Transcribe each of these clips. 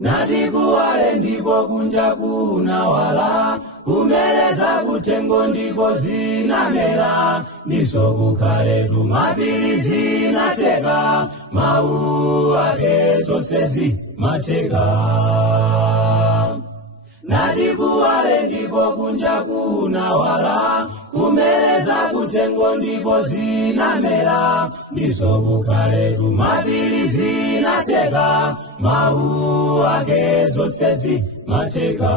Natikuwale ndipo kunja kunawala, kumeleza kutengo ndipo zinamera, ndiso kukhaletu mapiri zinateka, mawu ake zonse zimateka. Natikuwale ndipo kunja kunawala, kumeleza kutengo ndipo zinamera, ndiso kukhaletu mapiri zinateka, mawu ake zonse zimateka.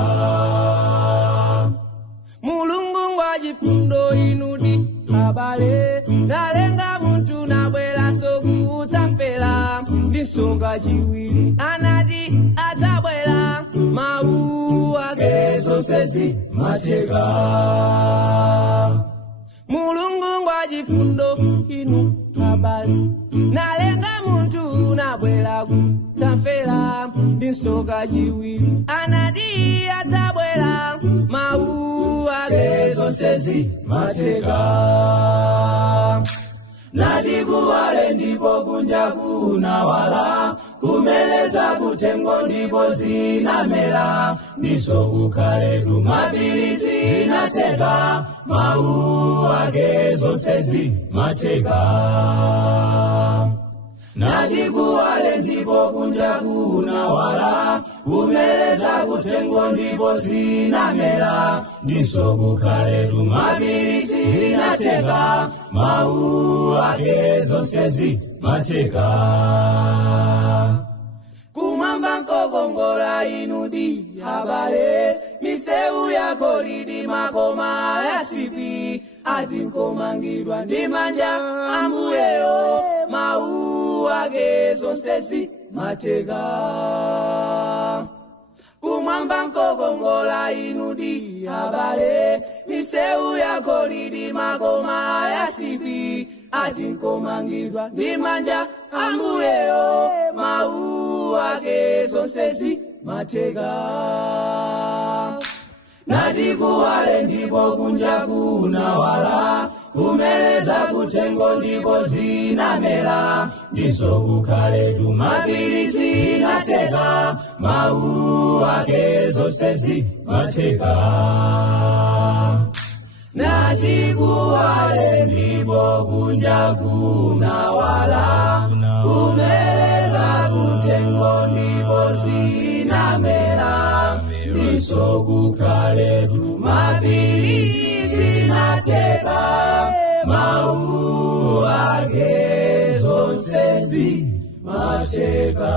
Mulungu ngwa chifundo inudi abale, nalenga muntu nabwera sokudzafera, ndinsonga chiwiri anati adzabwera, mawu ake zonse zimateka. Mulungu ngwa chifundo inu abale, nalenga muntu nabwera kudzafera, ndinsonga chiwiri anati adzabwera, mawu ake zonse zimateka. Natikuwale ndipo kunja kunawala, kumeleza kutengo ndipo zinamera, ndiso kukhaletu mapiri zinateka, mawu ake zonse zimateka. Natikuwale ndipo kunja kunawala, kumeleza kutengo ndipo zinamera, ndiso kukhaletu mapiri zinateka, mawu ake zonse zimateka. Kumwamba nkokongola inudi abale, misewu yako lidi makoma yasipi, ati nkomangidwa ndi manja ambuyeyo, mawu ake zonse zimateka. Kumwamba nkokongola inudi abale, misewu yako lidi makoma yasipi, ati nkomangidwa ndi manja ambuyeyo, mawu ake zonse zimateka. Natikuwale ndipo kunja kunawala, kumeleza kutengo ndipo zinamera, ndiso kukhaletu mapiri zinateka, mawu ake zonse zimateka. Natikuwale ndipo kunja kunawala, kumeleza kutengo ndipo zinamera, ndiso kukhaletu mapiri zinateka, mawu ake zonse zimateka.